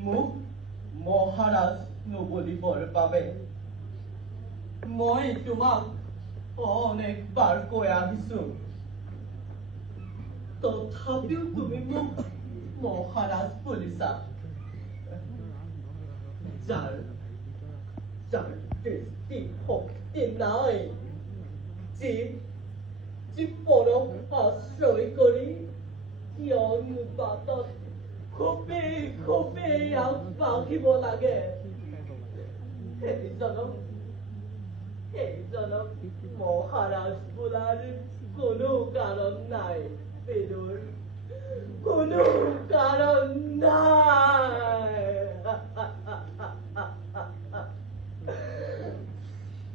মোক মহাৰাজ নবলিবৰ বাবে মই তোমাক অনেকবাৰ কৈ আহিছো তথাপিও তুমি মোক মহাৰাজ বুলিছা যাৰ দৃষ্টি শক্তি নাই যি পৰম আশ্ৰয় কৰি জ্ঞান বাটত খুবেই আগবাঢ়িব লাগে সেইজনক মহাৰাজ বোলাৰ কোনো কাৰণ নাই বেদুৰ কোনো কাৰণ নাই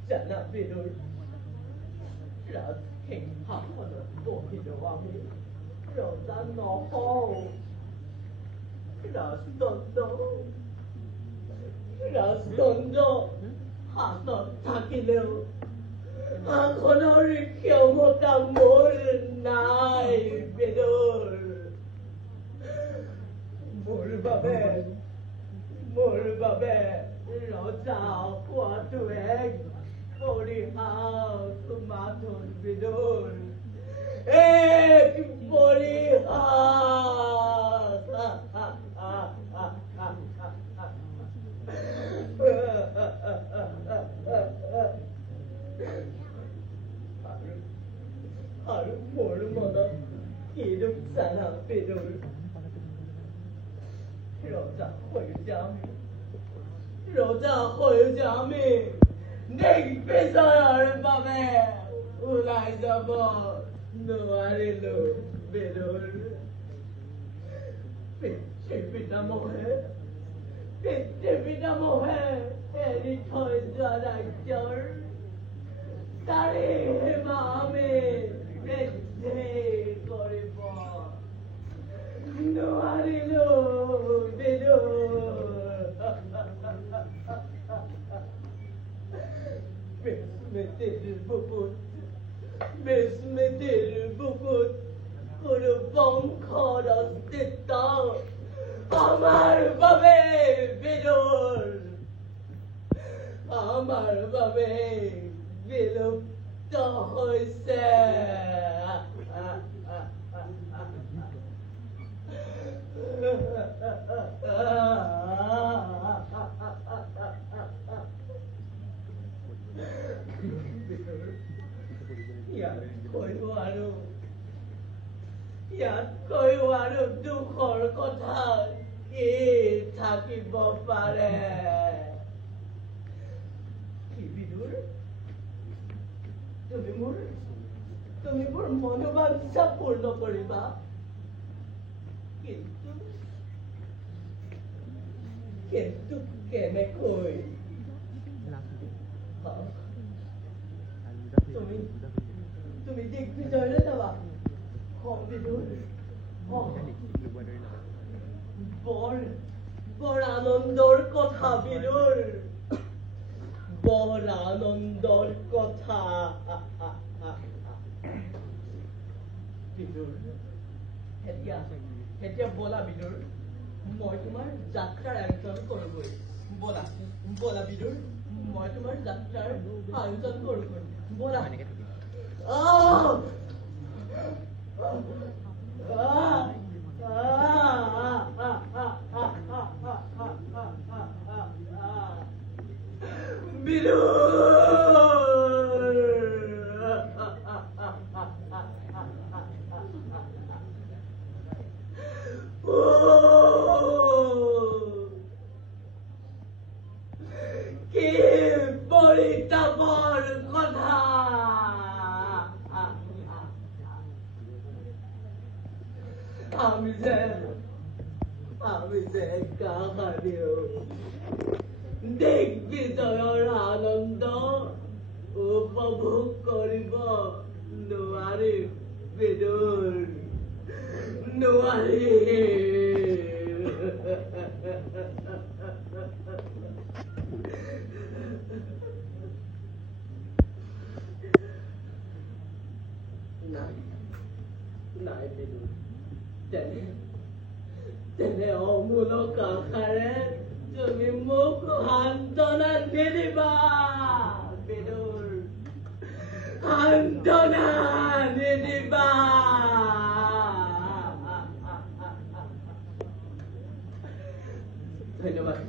জানা বেদুৰ ৰাজসিংহাসনত বহিলেও আমি ৰজা নহওঁ ৰাজদণ্ড হাতত থাকিলেও আসনৰ ক্ষমতা মোৰ নাই বেদুৰ মোৰ বাবে ৰজা হোৱাটো এক পৰিহাস মাথোন বেদুৰ এক পৰিহাস আৰু মোৰ মনত কিৰূপ জানা বেদুৰ ৰজা হৈ যামি দেশ বিজয়ৰ বাবে ওলাই যাব নোৱাৰিলো বেদুৰ পিতৃপিতামহে এৰি থৈ যোৱা ৰাজ্যৰ চাৰিসীমা আমি বৃদ্ধি কৰিব নোৱাৰিলো বেদুৰ বিস্মৃতিৰ বুকুত কোনো বংশৰ অস্তিত্ব আমাৰ বাবে বেদুৰ আমাৰ বাবে বিলুপ্ত হৈছে ইয়াতকৈ আৰু দুখৰ কথা কি থাকিব পাৰে বিদুৰ তুমি মোৰ মনোবাঞ্ছা পূৰ্ণ কৰিবা কিন্তু কেনেকৈ তুমি দিগ্বিজয়লৈ যাবা বৰ আনন্দৰ কথা বিদুৰ বৰ আনন্দৰ কথা বিদুৰ এতিয়া বলা বিদুৰ মই তোমাৰ যাত্ৰাৰ আয়োজন কৰোগৈ বলা বিদুৰ মই তোমাৰ যাত্ৰাৰ আয়োজন কৰোগৈ বলা কি পৰিতাপৰ কথা আমি যে কাহাৰিও দিগ্বিজয়ৰ আনন্দ উপভোগ কৰিব নোৱাৰিম বিদুৰ নোৱাৰিম নাই বিদুৰ তেনে অমূলক আশাৰে তুমি মোক সান্তনা নিদিবা বিদুৰ, সান্তনা নিদিবা। ধন্যবাদ।